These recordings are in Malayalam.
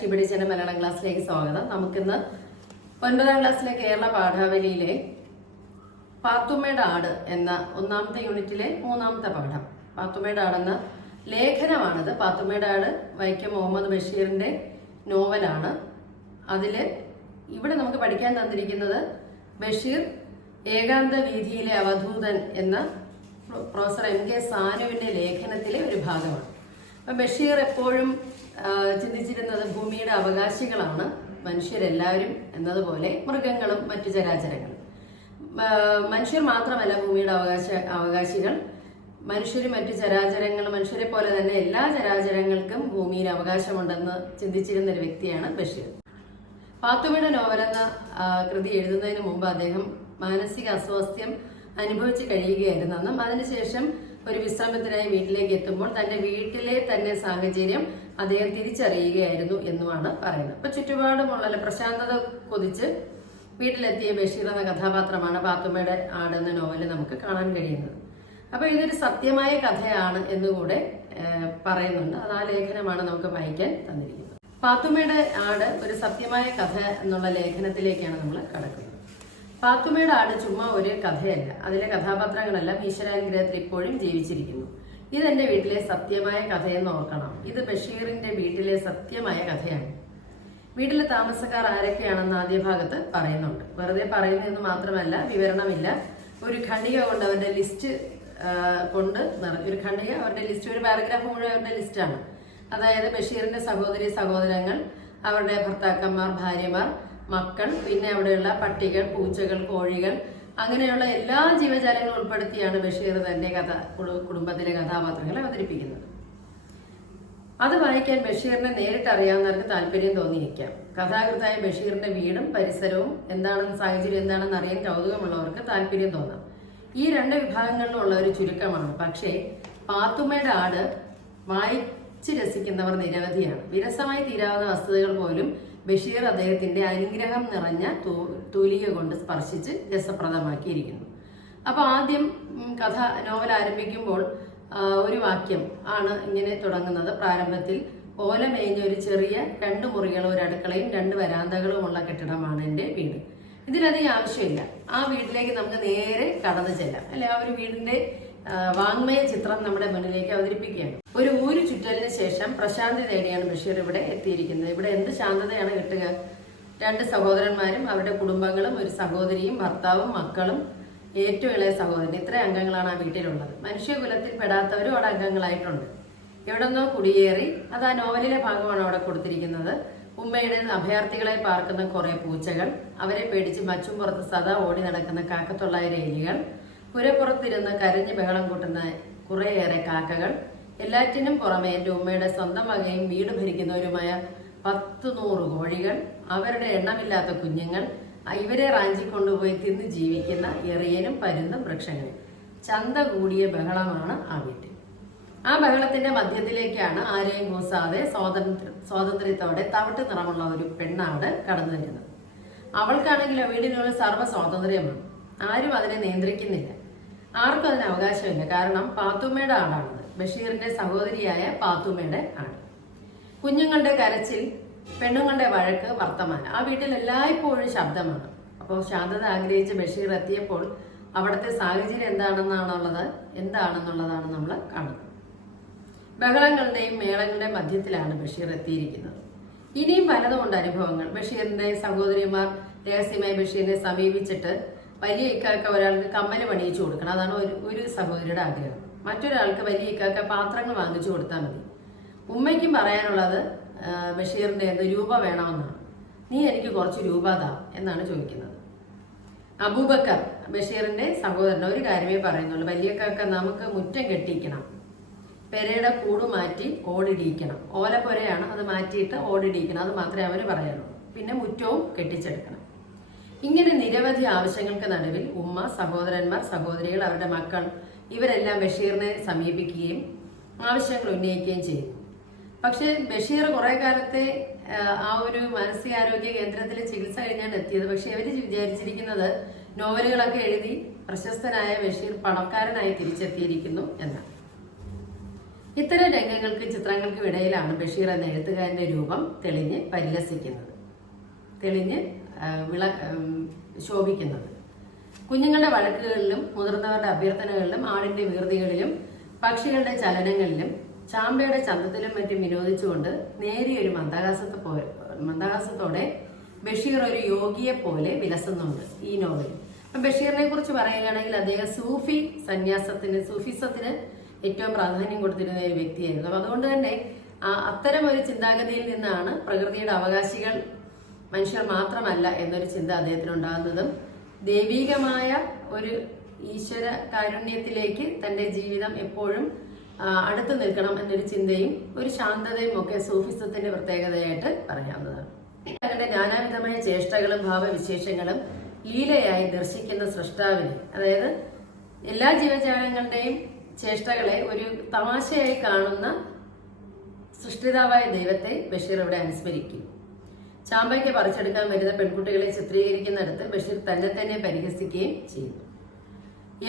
ഷിബിഡിച്ചന്റെ മലയാളം ക്ലാസ്സിലേക്ക് സ്വാഗതം നമുക്കിന്ന് ഒൻപതാം ക്ലാസ്സിലെ കേരള പാഠാവലിയിലെ പാത്തുമ്മയുടെ ആട് എന്ന ഒന്നാമത്തെ യൂണിറ്റിലെ മൂന്നാമത്തെ പാഠം പാത്തുമ്മയുടെ ആടെന്ന ലേഖനമാണിത് പാത്തുമ്മയുടെ ആട് വൈക്കം മുഹമ്മദ് ബഷീറിന്റെ നോവലാണ് അതിൽ ഇവിടെ നമുക്ക് പഠിക്കാൻ തന്നിരിക്കുന്നത് ബഷീർ ഏകാന്ത വീതിയിലെ അവധൂതൻ എന്ന പ്രൊഫസർ എം കെ സാനുവിന്റെ ലേഖനത്തിലെ ഒരു ഭാഗമാണ് ബഷീർ എപ്പോഴും ചിന്തിച്ചിരുന്നത് ഭൂമിയുടെ അവകാശികളാണ് മനുഷ്യരെല്ലാവരും എന്നതുപോലെ മൃഗങ്ങളും മറ്റു ചരാചരങ്ങളും. മനുഷ്യർ മാത്രമല്ല ഭൂമിയുടെ അവകാശ അവകാശികൾ. മനുഷ്യരും മറ്റു ചരാചരങ്ങളും മനുഷ്യരെ പോലെ തന്നെ എല്ലാ ചരാചരങ്ങൾക്കും ഭൂമിയിൽ അവകാശമുണ്ടെന്ന് ചിന്തിച്ചിരുന്ന ഒരു വ്യക്തിയാണ് ബഷീർ. പാത്തുമ്മയുടെ നോവലെന്ന എന്ന കൃതി എഴുതുന്നതിന് മുമ്പ് അദ്ദേഹം മാനസിക അസ്വാസ്ഥ്യം അനുഭവിച്ച് കഴിയുകയായിരുന്നെന്നും അതിനുശേഷം ഒരു വിശ്രമത്തിനായി വീട്ടിലേക്ക് എത്തുമ്പോൾ തന്റെ വീട്ടിലെ തന്നെ സാഹചര്യം അദ്ദേഹം തിരിച്ചറിയുകയായിരുന്നു എന്നുമാണ് പറയുന്നത്. അപ്പൊ ചുറ്റുപാടുമുള്ള പ്രശാന്തത കൊതിച്ച് വീട്ടിലെത്തിയ ബഷീർ എന്ന കഥാപാത്രമാണ് പാത്തുമ്മയുടെ ആട് എന്ന നോവലിൽ നമുക്ക് കാണാൻ കഴിയുന്നത്. അപ്പൊ ഇതൊരു സത്യമായ കഥയാണ് എന്നുകൂടെ പറയുന്നുണ്ട്. അത് ആ ലേഖനമാണ് നമുക്ക് വായിക്കാൻ തന്നിരിക്കുന്നത്. പാത്തുമ്മയുടെ ആട് ഒരു സത്യമായ കഥ എന്നുള്ള ലേഖനത്തിലേക്കാണ് നമ്മൾ കടക്കുന്നത്. പാത്തുമ്മയുടെ ആട് ചുമ്മാ ഒരു കഥയല്ല. അതിലെ കഥാപാത്രങ്ങളെല്ലാം ഈശ്വരാനുഗ്രഹത്തിൽ ഇപ്പോഴും ജീവിച്ചിരിക്കുന്നു. ഇത് ഇതെന്റെ വീട്ടിലെ സത്യമായ കഥയെന്ന് ഓർക്കണം. ഇത് ബഷീറിന്റെ വീട്ടിലെ സത്യമായ കഥയാണ്. വീട്ടിലെ താമസക്കാർ ആരൊക്കെയാണെന്ന് ആദ്യ ഭാഗത്ത് പറയുന്നുണ്ട്. വെറുതെ പറയുന്നതെന്ന് മാത്രമല്ല വിവരണമില്ല. ഒരു ഖണ്ഡിക കൊണ്ട് അവരുടെ ലിസ്റ്റ് കൊണ്ട് ഒരു ഖണ്ഡിക അവരുടെ ലിസ്റ്റ് ഒരു പാരഗ്രാഫ് മുഴുവൻ അവരുടെ ലിസ്റ്റാണ്. അതായത് ബഷീറിന്റെ സഹോദരി സഹോദരങ്ങൾ അവരുടെ ഭർത്താക്കന്മാർ ഭാര്യമാർ മക്കൾ പിന്നെ അവിടെയുള്ള പട്ടികൾ പൂച്ചകൾ കോഴികൾ അങ്ങനെയുള്ള എല്ലാ ജീവജാലങ്ങളും ഉൾപ്പെടുത്തിയാണ് ബഷീർ തന്റെ കഥ കുടു- കുടുംബത്തിലെ കഥാപാത്രങ്ങളെ അവതരിപ്പിക്കുന്നത്. അത് വായിക്കാൻ ബഷീറിനെ നേരിട്ട് അറിയാവുന്നവർക്ക് താല്പര്യം തോന്നിയിരിക്കാം. കഥാകൃത്തായ ബഷീറിന്റെ വീടും പരിസരവും എന്താണെന്ന് സാഹചര്യം എന്താണെന്ന് അറിയാൻ കൗതുകമുള്ളവർക്ക് താല്പര്യം തോന്നാം. ഈ രണ്ട് വിഭാഗങ്ങളിലുള്ള ഒരു ചുരുക്കമാണ്. പക്ഷേ പാത്തുമ്മയുടെ ആട് വായിച്ച് രസിക്കുന്നവർ നിരവധിയാണ്. വിരസമായി തീരാവുന്ന വസ്തുതകൾ പോലും ബഷീർ അദ്ദേഹത്തിന്റെ അനുഗ്രഹം നിറഞ്ഞ തൂലിക കൊണ്ട് സ്പർശിച്ച് രസപ്രദമാക്കിയിരിക്കുന്നു. അപ്പോൾ ആദ്യം കഥ നോവൽ ആരംഭിക്കുമ്പോൾ ഒരു വാക്യം ആണ് ഇങ്ങനെ തുടങ്ങുന്നത്. പ്രാരംഭത്തിൽ ഓല മേഞ്ഞ ഒരു ചെറിയ രണ്ട് മുറികളും ഒരു അടുക്കളയും രണ്ട് വരാന്തകളുമുള്ള കെട്ടിടമാണ് എന്റെ വീട്. ഇതിലധികം ആവശ്യമില്ല. ആ വീട്ടിലേക്ക് നമുക്ക് നേരെ കടന്നു ചെല്ലാം. അല്ലെ ആ ഒരു വീടിന്റെ വാങ്മയ ചിത്രം നമ്മുടെ മുന്നിലേക്ക് അവതരിപ്പിക്കുകയാണ്. ഒരു ഊരു ചുറ്റലിന് ശേഷം പ്രശാന്തി തേടിയാണ് ബഷീർ ഇവിടെ എത്തിയിരിക്കുന്നത്. ഇവിടെ എന്ത് ശാന്തതയാണ് കിട്ടുക? രണ്ട് സഹോദരന്മാരും അവരുടെ കുടുംബങ്ങളും ഒരു സഹോദരിയും ഭർത്താവും മക്കളും ഏറ്റവും ഇളയ സഹോദരൻ. ഇത്ര അംഗങ്ങളാണ് ആ വീട്ടിലുള്ളത്. മനുഷ്യകുലത്തിൽ പെടാത്തവരും അവിടെ അംഗങ്ങളായിട്ടുണ്ട്. എവിടെ നിന്നോ കുടിയേറി അത് ആ നോവലിലെ ഭാഗമാണ് അവിടെ കൊടുത്തിരിക്കുന്നത്. ഉമ്മയുടെ അഭയാർത്ഥികളെ പാർക്കുന്ന കുറെ പൂച്ചകൾ അവരെ പേടിച്ച് മച്ചും പുറത്ത് സദാ ഓടി നടക്കുന്ന കാക്കത്തൊള്ളായിരം എലികൾ പുരപ്പുറത്തിരുന്ന് കരഞ്ഞ് ബഹളം കൂട്ടുന്ന കുറേയേറെ കാക്കകൾ എല്ലാറ്റിനും പുറമെ എന്റെ ഉമ്മയുടെ സ്വന്തം വകയും വീട് ഭരിക്കുന്നവരുമായ പത്ത് നൂറ് കോഴികൾ അവരുടെ എണ്ണമില്ലാത്ത കുഞ്ഞുങ്ങൾ ഇവരെ റാഞ്ചി കൊണ്ടുപോയി തിന്ന് ജീവിക്കുന്ന എറിയനും പരുന്നും വൃക്ഷങ്ങളും. ചന്ത കൂടിയ ബഹളമാണ് ആ വീട്ടിൽ. ആ ബഹളത്തിന്റെ മധ്യത്തിലേക്കാണ് ആരെയും കൂസാതെ സ്വാതന്ത്ര്യ സ്വാതന്ത്ര്യത്തോടെ തവിട്ട് നിറമുള്ള ഒരു പെണ്ണാണ് കടന്നു വരുന്നത് അവൾക്കാണെങ്കിലും വീടിനുള്ള സർവ സ്വാതന്ത്ര്യമാണ് ആരും അതിനെ നിയന്ത്രിക്കുന്നില്ല. ആർക്കും അതിന് അവകാശമില്ല. കാരണം പാത്തുമ്മയുടെ ആടാണത് ബഷീറിന്റെ സഹോദരിയായ പാത്തുമ്മയുടെ ആട് കുഞ്ഞുങ്ങളുടെ കരച്ചിൽ പെണ്ണുങ്ങളുടെ വഴക്ക് വർത്തമാനം. ആ വീട്ടിൽ എല്ലായ്പ്പോഴും ശബ്ദമാണ് അപ്പോൾ ശാന്തത ആഗ്രഹിച്ച് ബഷീർ എത്തിയപ്പോൾ അവിടുത്തെ സാഹചര്യം എന്താണെന്നാണുള്ളത് എന്താണെന്നുള്ളതാണ് നമ്മൾ കാണുന്നത്. ബഹളങ്ങളുടെയും മേളങ്ങളുടെയും മധ്യത്തിലാണ് ബഷീർ എത്തിയിരിക്കുന്നത്. ഇനിയും പലതുമുണ്ട് അനുഭവങ്ങൾ. ബഷീറിന്റെ സഹോദരിമാർ രഹസ്യമായി ബഷീറിനെ സമീപിച്ചിട്ട് വലിയ ഇക്കാക്ക ഒരാൾക്ക് കമ്മൽ പണിയിച്ചു കൊടുക്കണം. അതാണ് ഒരു ഒരു സഹോദരിയുടെ ആഗ്രഹം. മറ്റൊരാൾക്ക് വലിയ ഇക്കാക്ക പാത്രങ്ങൾ വാങ്ങിച്ചു കൊടുത്താൽ മതി. ഉമ്മയ്ക്കും പറയാനുള്ളത് ബഷീറിന്റെ എന്ത് രൂപ വേണമെന്നാണ്. നീ എനിക്ക് കുറച്ച് രൂപ താ എന്നാണ് ചോദിക്കുന്നത്. അബൂബക്കർ ബഷീറിന്റെ സഹോദരൻ ഒരു കാര്യമേ പറയുന്നുള്ളൂ. വലിയക്കാക്ക നമുക്ക് മുറ്റം കെട്ടിക്കണം പെരയുടെ കൂട് മാറ്റി ഓടിടിയിക്കണം. ഓലപ്പൊരയാണ് അത് മാറ്റിയിട്ട് ഓടിടിയിക്കണം. അത് മാത്രമേ അവർ പറയുള്ളൂ പിന്നെ മുറ്റവും കെട്ടിച്ചെടുക്കണം. ഇങ്ങനെ നിരവധി ആവശ്യങ്ങൾക്ക് നടുവിൽ ഉമ്മ സഹോദരന്മാർ സഹോദരികൾ അവരുടെ മക്കൾ ഇവരെല്ലാം ബഷീറിനെ സമീപിക്കുകയും ആവശ്യങ്ങൾ ഉന്നയിക്കുകയും ചെയ്യും പക്ഷെ ബഷീർ കുറെ കാലത്തെ ആ, ഒരു മാനസികാരോഗ്യ കേന്ദ്രത്തിൽ ചികിത്സ കഴിഞ്ഞാണ് എത്തിയത്. പക്ഷെ അവർ വിചാരിച്ചിരിക്കുന്നത് നോവലുകളൊക്കെ എഴുതി പ്രശസ്തനായ ബഷീർ പണക്കാരനായി തിരിച്ചെത്തിയിരിക്കുന്നു എന്നാണ്. ഇത്തരം രംഗങ്ങൾക്ക് ചിത്രങ്ങൾക്കും ഇടയിലാണ് ബഷീർ എന്ന എഴുത്തുകാരന്റെ രൂപം തെളിഞ്ഞ് പരിലസിക്കുന്നത് തെളിഞ്ഞ് വിള ശോഭിക്കുന്നത്. കുഞ്ഞുങ്ങളുടെ വഴക്കുകളിലും മുതിർന്നവരുടെ അഭ്യർത്ഥനകളിലും ആടിന്റെ വീർതികളിലും പക്ഷികളുടെ ചലനങ്ങളിലും ചാമ്പയുടെ ചന്തത്തിലും മറ്റും വിനോദിച്ചുകൊണ്ട് നേരിയൊരു മന്ദഹാസത്തെ പോലെ മന്ദഹാസത്തോടെ ബഷീർ ഒരു യോഗിയെ പോലെ വിലസുന്നുണ്ട് ഈ നോവലിൽ. അപ്പൊ ബഷീറിനെ കുറിച്ച് പറയുകയാണെങ്കിൽ അദ്ദേഹം സൂഫി സന്യാസത്തിന് സൂഫിസത്തിന് ഏറ്റവും പ്രാധാന്യം കൊടുത്തിരുന്ന ഒരു വ്യക്തിയായിരുന്നു. അപ്പൊ അതുകൊണ്ട് തന്നെ അത്തരം ഒരു ചിന്താഗതിയിൽ നിന്നാണ് പ്രകൃതിയുടെ അവകാശികൾ മനുഷ്യർ മാത്രമല്ല എന്നൊരു ചിന്ത അദ്ദേഹത്തിന് ഉണ്ടാകുന്നതും ദൈവീകമായ ഒരു ഈശ്വര കാരുണ്യത്തിലേക്ക് തന്റെ ജീവിതം എപ്പോഴും അടുത്തു നിൽക്കണം എന്നൊരു ചിന്തയും ഒരു ശാന്തതയും ഒക്കെ സൂഫിസത്തിന്റെ പ്രത്യേകതയായിട്ട് പറയാവുന്നതാണ്. അങ്ങനെ നാനാവിധമായ ചേഷ്ടകളും ഭാവവിശേഷങ്ങളും ലീലയായി ദർശിക്കുന്ന സൃഷ്ടാവിനെ അതായത് എല്ലാ ജീവജാലങ്ങളുടെയും ചേഷ്ടകളെ ഒരു തമാശയായി കാണുന്ന സൃഷ്ടിതാവായ ദൈവത്തെ ബഷീർ ഇവിടെ അനുസ്മരിക്കുന്നു. ചാമ്പയ്ക്ക് പറിച്ചെടുക്കാൻ വരുന്ന പെൺകുട്ടികളെ ചിത്രീകരിക്കുന്നിടത്ത് ബഷീർ തന്നെ തന്നെ പരിഹസിക്കുകയും ചെയ്യുന്നു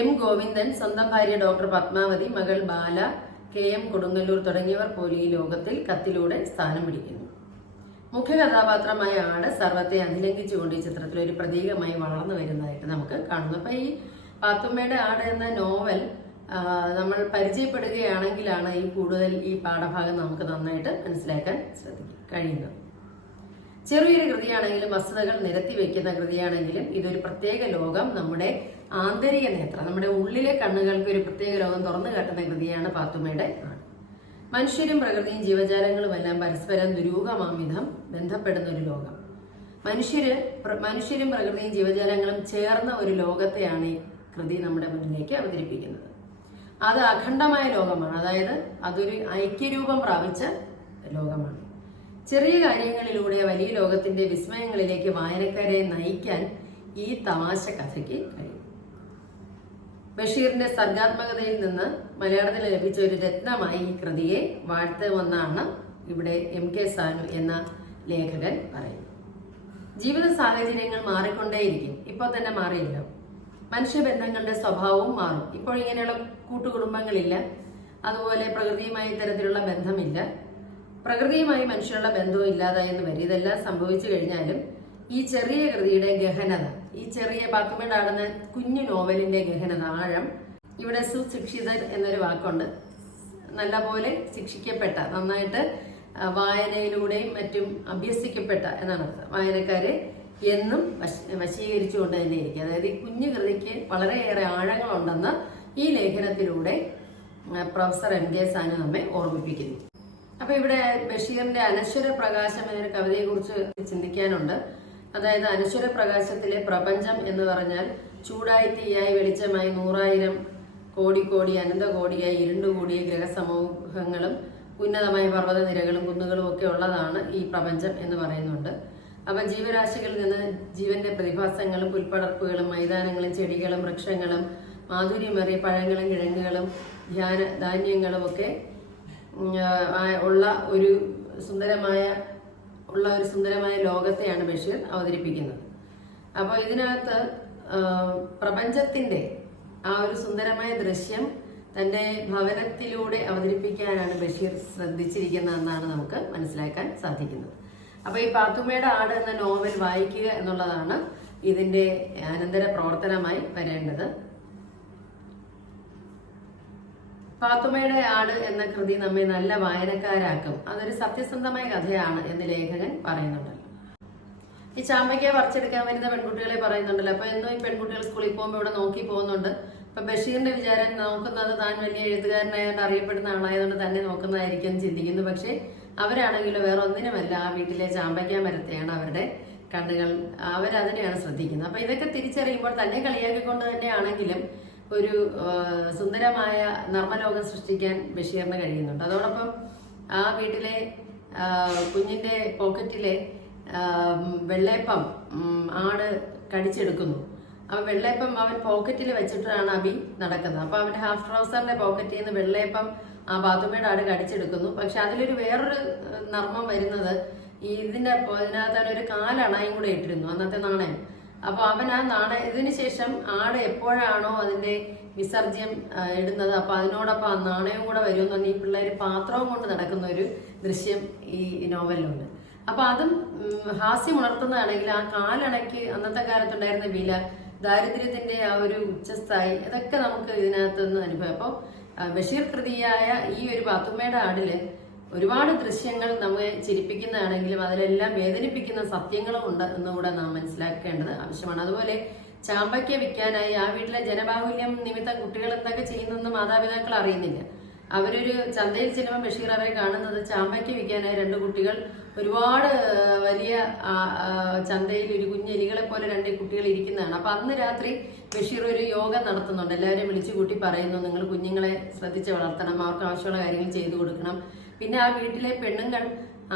എം ഗോവിന്ദൻ സ്വന്തം ഭാര്യ ഡോക്ടർ പത്മാവതി മകൾ ബാല കെ എം കൊടുങ്ങല്ലൂർ തുടങ്ങിയവർ പോലും ഈ ലോകത്തിൽ കത്തിലൂടെ സ്ഥാനം പിടിക്കുന്നു. മുഖ്യ കഥാപാത്രമായ ആട് സർവത്തെ അതിലംഘിച്ചുകൊണ്ട് ഈ ചിത്രത്തിൽ ഒരു പ്രതീകമായി വളർന്നു വരുന്നതായിട്ട് നമുക്ക് കാണുന്നു. അപ്പൊ ഈ പാത്തുമ്മയുടെ ആട് എന്ന നോവൽ നമ്മൾ പരിചയപ്പെടുകയാണെങ്കിലാണ് ഈ കൂടുതൽ ഈ പാഠഭാഗം നമുക്ക് നന്നായിട്ട് മനസ്സിലാക്കാൻ ശ്രദ്ധിക്കും കഴിയുന്നത്. ചെറിയൊരു കൃതിയാണെങ്കിലും വസ്തുതകൾ നിരത്തി വെക്കുന്ന കൃതിയാണെങ്കിലും ഇതൊരു പ്രത്യേക ലോകം നമ്മുടെ ആന്തരിക നേത്രം നമ്മുടെ ഉള്ളിലെ കണ്ണുകൾക്ക് ഒരു പ്രത്യേക ലോകം തുറന്നു കാട്ടുന്ന കൃതിയാണ് പാത്തുമ്മയുടെ ആണ് മനുഷ്യരും പ്രകൃതിയും ജീവജാലങ്ങളും എല്ലാം പരസ്പരം ദുരൂഹമാം വിധം ബന്ധപ്പെടുന്ന ഒരു ലോകം. മനുഷ്യര് മനുഷ്യരും പ്രകൃതിയും ജീവജാലങ്ങളും ചേർന്ന ഒരു ലോകത്തെയാണ് ഈ കൃതി നമ്മുടെ മുന്നിലേക്ക് അവതരിപ്പിക്കുന്നത്. അത് അഖണ്ഡമായ ലോകമാണ്. അതായത് അതൊരു ഐക്യരൂപം പ്രാപിച്ച ലോകമാണ്. ചെറിയ കാര്യങ്ങളിലൂടെ വലിയ ലോകത്തിന്റെ വിസ്മയങ്ങളിലേക്ക് വായനക്കാരെ നയിക്കാൻ ഈ തമാശ കഥയ്ക്ക് കഴിയും. ബഷീറിന്റെ സർഗാത്മകതയിൽ നിന്ന് മലയാളത്തിൽ ലഭിച്ച ഒരു രത്നമായി ഈ കൃതിയെ വാഴ്ത്തുമെന്നാണ് ഇവിടെ എം കെ സാനു എന്ന ലേഖകൻ പറയുന്നത്. ജീവിത സാഹചര്യങ്ങൾ മാറിക്കൊണ്ടേയിരിക്കും. ഇപ്പോൾ തന്നെ മാറിയല്ലോ. മനുഷ്യബന്ധങ്ങളുടെ സ്വഭാവവും മാറും. ഇപ്പോൾ ഇങ്ങനെയുള്ള കൂട്ടുകുടുംബങ്ങളില്ല. അതുപോലെ പ്രകൃതിയുമായി ഇത്തരത്തിലുള്ള ബന്ധമില്ല. പ്രകൃതിയുമായി മനുഷ്യരുടെ ബന്ധവും ഇല്ലാതായി എന്ന് വരും. ഇതെല്ലാം സംഭവിച്ചു കഴിഞ്ഞാലും ഈ ചെറിയ കൃതിയുടെ ഗഹനത ഈ ചെറിയ പാത്തുമ്മയുടെ ആടുന്ന കുഞ്ഞു നോവലിന്റെ ഗഹനത ആഴം ഇവിടെ സുശിക്ഷിതർ എന്നൊരു വാക്കുണ്ട്. നല്ലപോലെ ശിക്ഷിക്കപ്പെട്ട നന്നായിട്ട് വായനയിലൂടെയും മറ്റും അഭ്യസിക്കപ്പെട്ട എന്നാണ് വായനക്കാരെ എന്നും വശ- വശീകരിച്ചുകൊണ്ട് തന്നെ ഇരിക്കുക. അതായത് ഈ കുഞ്ഞു കൃതിക്ക് വളരെയേറെ ആഴങ്ങളുണ്ടെന്ന് ഈ ലേഖനത്തിലൂടെ പ്രൊഫസർ എം കെ സാനു നമ്മെ ഓർമ്മിപ്പിക്കുന്നു. അപ്പൊ ഇവിടെ ബഷീറിന്റെ അനശ്വര പ്രകാശം എന്നൊരു കവിതയെ കുറിച്ച് ചിന്തിക്കാനുണ്ട്. അതായത് അനശ്വര പ്രകാശത്തിലെ പ്രപഞ്ചം എന്ന് പറഞ്ഞാൽ ചൂടായി തീയായി വെളിച്ചമായി നൂറായിരം കോടി കോടി അനന്ത കോടിയായി ഇരുണ്ടുകൂടിയ ഗ്രഹസമൂഹങ്ങളും ഉന്നതമായ പർവത നിരകളും കുന്നുകളും ഒക്കെ ഉള്ളതാണ് ഈ പ്രപഞ്ചം എന്ന് പറയുന്നുണ്ട്. അപ്പൊ ജീവരാശികളിൽ നിന്ന് ജീവന്റെ പ്രതിഭാസങ്ങളും പുൽപ്പടർപ്പുകളും മൈതാനങ്ങളും ചെടികളും വൃക്ഷങ്ങളും മാധുര്യമേറിയ പഴങ്ങളും കിഴങ്ങുകളും ധ്യാന ധാന്യങ്ങളും ഒക്കെ ഉള്ള ഒരു സുന്ദരമായ ഉള്ള ഒരു സുന്ദരമായ ലോകത്തെയാണ് ബഷീർ അവതരിപ്പിക്കുന്നത്. അപ്പോൾ ഇതിനകത്ത് പ്രപഞ്ചത്തിന്റെ ആ ഒരു സുന്ദരമായ ദൃശ്യം തന്റെ ഭവനത്തിലൂടെ അവതരിപ്പിക്കാനാണ് ബഷീർ ശ്രദ്ധിച്ചിരിക്കുന്നതെന്നാണ് നമുക്ക് മനസ്സിലാക്കാൻ സാധിക്കുന്നത്. അപ്പോൾ ഈ പാത്തുമ്മയുടെ ആട് എന്ന നോവൽ വായിക്കുക എന്നുള്ളതാണ് ഇതിന്റെ അനന്തര പ്രവർത്തനമായി വരേണ്ടത്. പാത്തുമ്മയുടെ ആട് എന്ന കൃതി നമ്മെ നല്ല വായനക്കാരാക്കും. അതൊരു സത്യസന്ധമായ കഥയാണ് എന്ന് ലേഖകൻ പറയുന്നുണ്ടല്ലോ ഈ ചാമ്പയ്ക്ക പറിച്ചെടുക്കാൻ വരുന്ന പെൺകുട്ടികളെ പറയുന്നുണ്ടല്ലോ. അപ്പൊ എന്തോ ഈ പെൺകുട്ടികൾ സ്കൂളിൽ പോകുമ്പോൾ ഇവിടെ നോക്കി പോകുന്നുണ്ട്. ഇപ്പൊ ബഷീറിന്റെ വിചാരം നോക്കുന്നത് താൻ വലിയ എഴുത്തുകാരനായതുകൊണ്ട് അറിയപ്പെടുന്ന ആളായതുകൊണ്ട് തന്നെ നോക്കുന്നതായിരിക്കും ചിന്തിക്കുന്നു പക്ഷെ അവരാണെങ്കിലോ വേറെ ഒന്നിനുമല്ല ആ വീട്ടിലെ ചാമ്പയ്ക്ക മരത്തെയാണ് അവരുടെ കണ്ണുകൾ. അവരതിനെയാണ് ശ്രദ്ധിക്കുന്നത്. അപ്പൊ ഇതൊക്കെ തിരിച്ചറിയുമ്പോൾ തന്നെ കളിയാക്കിക്കൊണ്ട് തന്നെയാണെങ്കിലും ഒരു സുന്ദരമായ നർമ്മലോകം സൃഷ്ടിക്കാൻ ബഷീറിന് കഴിയുന്നുണ്ട്. അതോടൊപ്പം ആ വീട്ടിലെ കുഞ്ഞിന്റെ പോക്കറ്റിലെ വെള്ളയപ്പം ആട് കടിച്ചെടുക്കുന്നു. ആ വെള്ളയപ്പം അവൻ പോക്കറ്റിൽ വെച്ചിട്ടാണ് അബി നടക്കുന്നത്. അപ്പം അവന്റെ ഹാഫ് ട്രൗസറിന്റെ പോക്കറ്റിൽ നിന്ന് വെള്ളയപ്പം ആ ബാത്റൂമിയുടെ ആട് കടിച്ചെടുക്കുന്നു. പക്ഷെ അതിലൊരു വേറൊരു നർമ്മം വരുന്നത് ഇതിന്റെ ഇതിനകത്ത് ഒരു കാലണയും കൂടെ ഇട്ടിരുന്നു അന്നത്തെ നാണയം. അപ്പൊ അവൻ ആ നാട ഇതിന് ശേഷം ആട് എപ്പോഴാണോ അതിന്റെ വിസർജ്യം ഇടുന്നത്. അപ്പൊ അതിനോടൊപ്പം ആ നാണയവും കൂടെ വരുമെന്ന് പറഞ്ഞാൽ ഈ പിള്ളേർ പാത്രവും കൊണ്ട് നടക്കുന്ന ഒരു ദൃശ്യം ഈ നോവലിലുണ്ട്. അപ്പൊ അതും ഹാസ്യം ഉണർത്തുന്നതാണെങ്കിൽ ആ കാലണയ്ക്ക് അന്നത്തെ കാലത്തുണ്ടായിരുന്ന വില ദാരിദ്ര്യത്തിന്റെ ആ ഒരു ഉച്ചസ്ഥായി ഇതൊക്കെ നമുക്ക് ഇതിനകത്തുനിന്ന് അനുഭവം. അപ്പോൾ ബഷീർ കൃതിയായ ഈ ഒരു പാത്തുമ്മയുടെ ആടിൽ ഒരുപാട് ദൃശ്യങ്ങൾ നമ്മെ ചിരിപ്പിക്കുന്നതാണെങ്കിലും അതിലെല്ലാം വേദനിപ്പിക്കുന്ന സത്യങ്ങളും ഉണ്ട് എന്നുകൂടെ നാം മനസ്സിലാക്കേണ്ടത് ആവശ്യമാണ്. അതുപോലെ ചാമ്പയ്ക്ക വിൽക്കാനായി ആ വീട്ടിലെ ജനബാഹുല്യം നിമിത്തം കുട്ടികൾ എന്തൊക്കെ ചെയ്യുന്നെന്ന് മാതാപിതാക്കൾ അറിയുന്നില്ല. അവരൊരു ചന്തയിൽ ചെല്ലുമ്പോൾ ബഷീർ അവരെ കാണുന്നത് ചാമ്പയ്ക്ക വിൽക്കാനായി രണ്ട് കുട്ടികൾ ഒരുപാട് വലിയ ചന്തയിൽ ഒരു കുഞ്ഞെലികളെ പോലെ രണ്ട് കുട്ടികൾ ഇരിക്കുന്നതാണ്. അപ്പൊ അന്ന് രാത്രി ബഷീർ ഒരു യോഗം നടത്തുന്നുണ്ട്. എല്ലാവരെയും വിളിച്ചു കൂട്ടി പറയുന്നു നിങ്ങൾ കുഞ്ഞുങ്ങളെ ശ്രദ്ധിച്ച് വളർത്തണം. അവർക്ക് ആവശ്യമുള്ള കാര്യങ്ങൾ ചെയ്തു കൊടുക്കണം. പിന്നെ ആ വീട്ടിലെ പെണ്ണുങ്ങൾ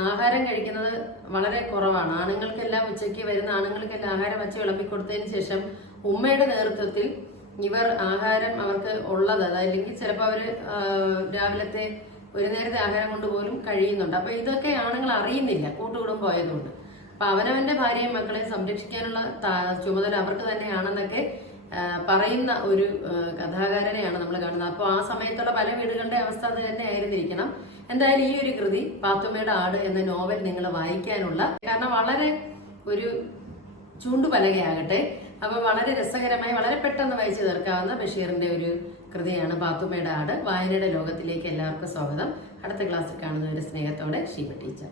ആഹാരം കഴിക്കുന്നത് വളരെ കുറവാണ്. ആണുങ്ങൾക്കെല്ലാം ഉച്ചയ്ക്ക് വരുന്ന ആണുങ്ങൾക്കെല്ലാം ആഹാരം വച്ച് വിളമ്പി കൊടുത്തതിന് ശേഷം ഉമ്മയുടെ നേതൃത്വത്തിൽ ഇവർ ആഹാരം അവർക്ക് ഉള്ളത് അതല്ലെങ്കിൽ ചിലപ്പോൾ അവർ ആ, രാവിലത്തെ ഒരു നേരത്തെ ആഹാരം കൊണ്ട് പോലും കഴിയുന്നുണ്ട്. അപ്പൊ ഇതൊക്കെ ആണുങ്ങൾ അറിയുന്നില്ല കൂട്ടുകുടുംബം ആയതുകൊണ്ട്. അപ്പൊ അവനവന്റെ ഭാര്യയും മക്കളെയും സംരക്ഷിക്കാനുള്ള ചുമതല അവർക്ക് തന്നെയാണെന്നൊക്കെ പറയുന്ന ഒരു കഥാകാരനെയാണ് നമ്മൾ കാണുന്നത്. അപ്പോൾ ആ സമയത്തുള്ള പല വീടുകളുടെ അവസ്ഥ അത് തന്നെ ആയിരുന്നിരിക്കണം. എന്തായാലും ഈ ഒരു കൃതി പാത്തുമ്മയുടെ ആട് എന്ന നോവൽ നിങ്ങൾ വായിക്കാനുള്ള കാരണം വളരെ ഒരു ചൂണ്ടുപലകയാകട്ടെ. അപ്പൊ വളരെ രസകരമായി വളരെ പെട്ടെന്ന് വായിച്ചു തീർക്കാവുന്ന ബഷീറിന്റെ ഒരു കൃതിയാണ് പാത്തുമ്മയുടെ ആട്. വായനയുടെ ലോകത്തിലേക്ക് എല്ലാവർക്കും സ്വാഗതം. അടുത്ത ക്ലാസ്സിൽ കാണുന്ന ഒരു സ്നേഹത്തോടെ ഷീമ ടീച്ചർ.